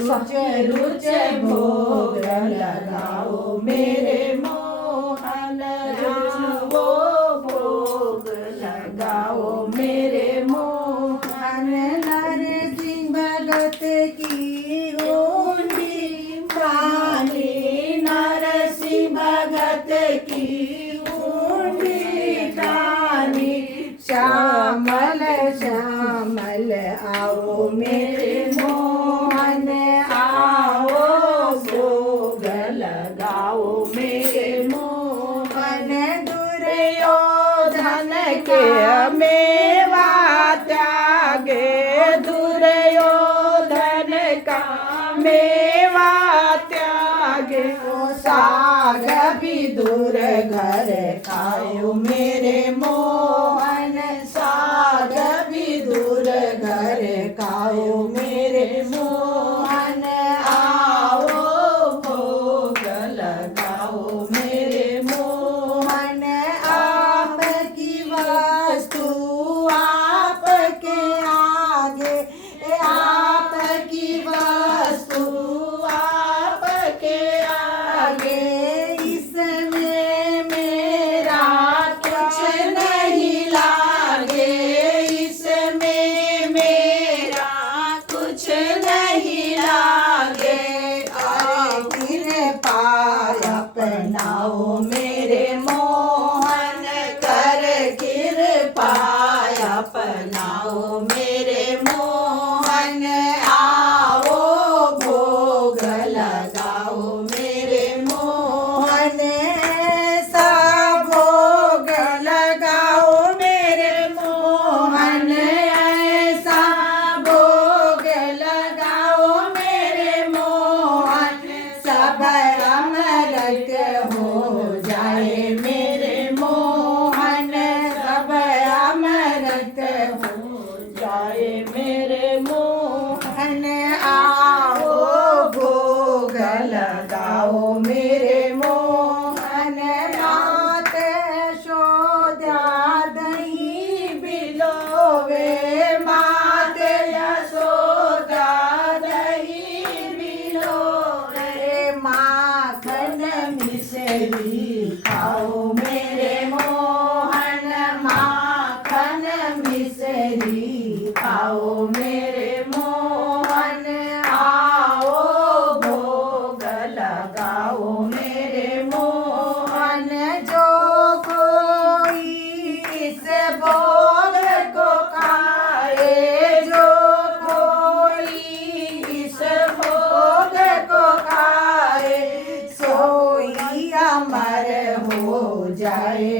रुच रुच भोग लगाओ मेरे मोहन रुचो भोग लगाओ मेरे मोहन नरसिंह भगत की ऊंडी ठानी नरसिंह भगत की ऊंडी ठानी श्यामल श्यामल आओ मेरे मोहन आओ भोग लगाओ मेरे मोहन दुर्योधन के मेवा त्यागे दुर्योधन का मेवा त्यागे साग भी दूर घर खाओ मेरे मोहन साग भी दूर घर खाओ मेरे मोहन आओ भोग लगाओ मेरे मोहन आपकी वस्तु आपके आगे आपकी वस्तु आपके आगे इसमें मेरा कुछ नहीं लागे इसमें मेरा कुछ नहीं लागे कृपा अपनाओ मेरे मोहन कर कृपा अपनाओ मेरे मोहन आओ भोग लगाओ मेरे मोहन सा भोग लगाओ मेरे मोहन ऐसा भोग लगाओ मेरे मोहन सब अमृत हो जाए मेरे मोहन सब अमृत हो जाए मेरे मोहन आओ भोग लगाओ मेरे मोहन मात यशोदा दही बिलोवे मात यशोदा दही बिलोवे माखन मिश्री खाओ मेरे मोहन माखन मिश्री खाओ मेरे मोहन आओ भोग लगाओ मेरे मोहन जो कोई इस भोग को खाए जो कोई इस भोग को खाए सोई अमर हो जाए